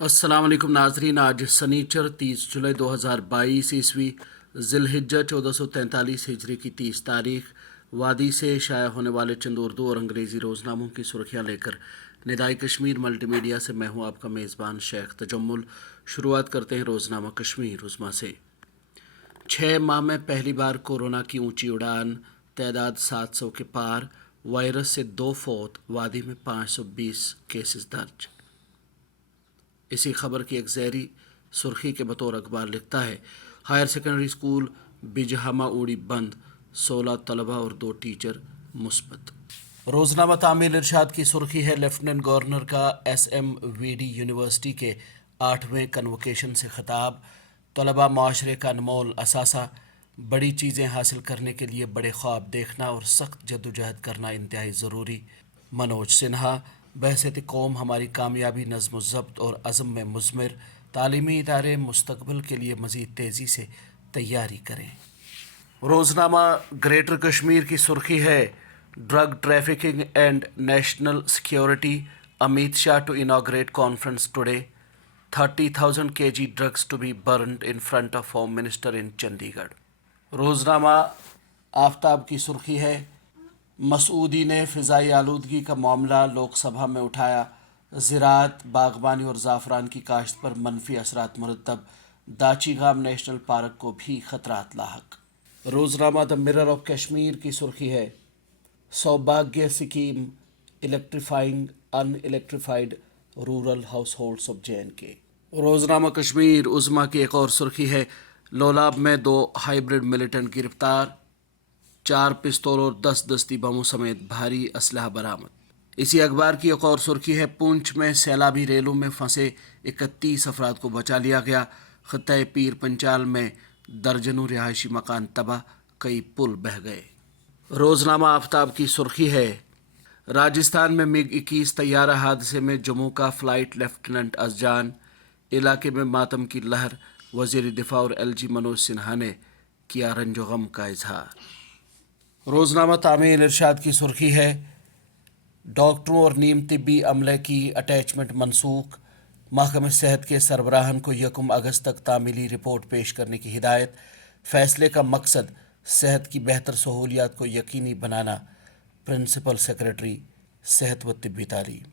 अस्सलाम वालेकुम नाजरीन। आज सनीचर 30 जुलाई 2022 ईस्वी ज़िलहिज्जा 1443 हिजरी की 30 तारीख वादी से शाया होने वाले चंद उर्दू और अंग्रेज़ी रोज़नामों की सुर्खियाँ लेकर निदाई कश्मीर मल्टीमीडिया से मैं हूँ आपका मेज़बान शेख तजम्मुल। शुरुआत करते हैं रोज़नामा कश्मीर उज़्मा से। 6 माह में पहली बार कोरोना की ऊंची उड़ान, तादाद 700 के पार, वायरस से 2 फौत, वादी में 520 केसेस दर्ज। इसी खबर की एक ज़ेरी सुर्खी के बतौर अखबार लिखता है, हायर सेकेंडरी स्कूल बिजहमा उड़ी बंद, 16 तलबा और 2 टीचर मुस्बत। रोज़नामा तामील इरशाद की सुर्खी है, लेफ्टिनेंट गवर्नर का SMVD यूनिवर्सिटी के 8वें कन्वोकेशन से खिताब। तलबा माशरे का अनमोल असासा, बड़ी चीज़ें हासिल करने के लिए बड़े ख्वाब देखना और सख्त जद्दोजहद करना इंतहाई ज़रूरी। मनोज सिन्हा, बहसत कौम हमारी कामयाबी नज़्म ज़ब्त और अज़म में मुज़मिर, तालीमी इदारे मुस्तक़बिल के लिए मज़ीद तेज़ी से तैयारी करें। रोज़नामा ग्रेटर कश्मीर की सुर्खी है, drug trafficking and national security, Amit Shah to inaugurate conference today, 30,000 kg drugs to be burned in front of home minister in Chandigarh. रोज़नामा आफ्ताब की सुर्खी है, मसूदी ने फ़िज़ाई आलूदगी का मामला लोकसभा में उठाया, ज़राअत, बागबानी और ज़ाफ़रान की काश्त पर मनफी असरात मुरतब, दाचीगाम नेशनल पार्क को भी ख़तरात लाहक। रोज़नामा द मिरर ऑफ कश्मीर की सुर्खी है, Saubhagya scheme electrifying unelectrified rural households of JNK। रोज़नामा कश्मीर उज़्मा की एक और सुर्खी है, लोलाब में 2 हाइब्रिड मिलिटेंट गिरफ्तार, 4 पिस्तौल और 10 दस्ती बमों समेत भारी असलहा बरामद। इसी अखबार की एक और सुर्खी है, पूंछ में सैलाबी रेलों में फंसे 31 अफराद को बचा लिया गया, खत्ते पीर पंचाल में दर्जनों रिहायशी मकान तबाह, कई पुल बह गए। रोज़नामा आफ्ताब की सुर्खी है, राजस्थान में MiG-21 तैयारा हादसे में जम्मू का फ़्लाइट लेफ्टिनेंट अज़जान, इलाके में मातम की लहर, वज़ीर दिफा और LG मनोज सिन्हा ने किया रंजो गम का इजहार। रोज़नामा तामील इरशाद की सुर्खी है, डॉक्टरों और नीम तिब्बी अमले की अटैचमेंट मनसूख, महकमे सेहत के सरबराहन को 1 अगस्त तक तामीली रिपोर्ट पेश करने की हिदायत, फ़ैसले का मकसद सेहत की बेहतर सहूलियात को यकीनी बनाना, प्रिंसिपल सेक्रेटरी सेहत व तिब्बी तालीम।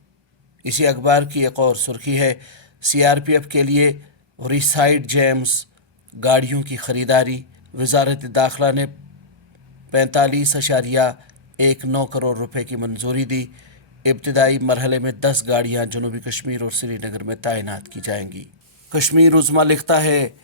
इसी अखबार की एक और सुर्खी है, CRPF के लिए रिसाइड जेम्स गाड़ियों की ख़रीदारी, वज़ारत दाखिला ने 45.19 करोड़ रुपए की मंजूरी दी। इब्तदाई मरहले में 10 गाड़ियाँ जनूबी कश्मीर और श्रीनगर में तैनात की जाएंगी। कश्मीर उज़्मा लिखता है,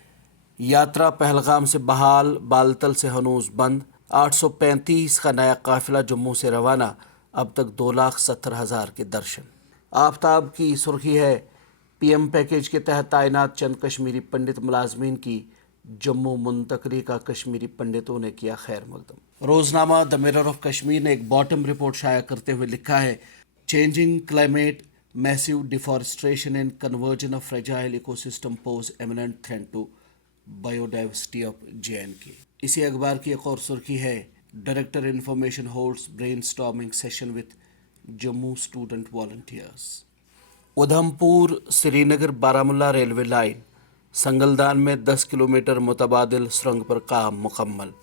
यात्रा पहलगाम से बहाल, बालतल से हनूज बंद, 835 का नया काफिला जम्मू से रवाना, अब तक 2,70,000 के दर्शन। आफ्ताब की सुर्खी है, PM पैकेज के तहत तैनात चंद कश्मीरी पंडित मुलाजमीन की जम्मू मुंतकली का कश्मीरी पंडितों ने किया खैर मकदम। रोज़नामा द मिरर ऑफ कश्मीर ने एक बॉटम रिपोर्ट शाया करते हुए लिखा है, changing climate, massive deforestation and conversion of fragile ecosystem pose eminent threat to biodiversity of JNK। इसी अखबार की एक और सुर्खी है, director information holds brainstorming session with Jammu student volunteers. Udhampur Srinagar Baramulla railway line, Sangaldan में 10 किलोमीटर मुतबादिल सुरंग पर काम मुकम्मल।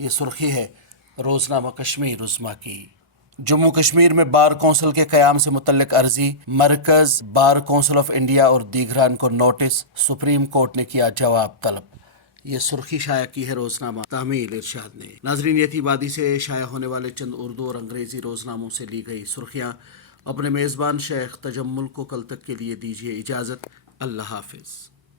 ये सुर्खी है रोज़नामा कश्मीर उज़्मा की। जम्मू कश्मीर में बार कौंसिल के क़याम से मुतल्लिक अर्जी, मरकज़, बार कौंसिल ऑफ इंडिया और दीगरान को नोटिस, सुप्रीम कोर्ट ने किया जवाब तलब। ये सुर्खी शाया की है रोज़नामा तामील इरशाद ने। नाज़रीन, ये थी वादी से शाया होने वाले चंद उर्दू और अंग्रेज़ी रोज़नामों से ली गई सुर्खियाँ। अपने मेज़बान शेख तजम्मुल को कल तक के लिए दीजिए इजाज़त। अल्लाह हाफ़िज़।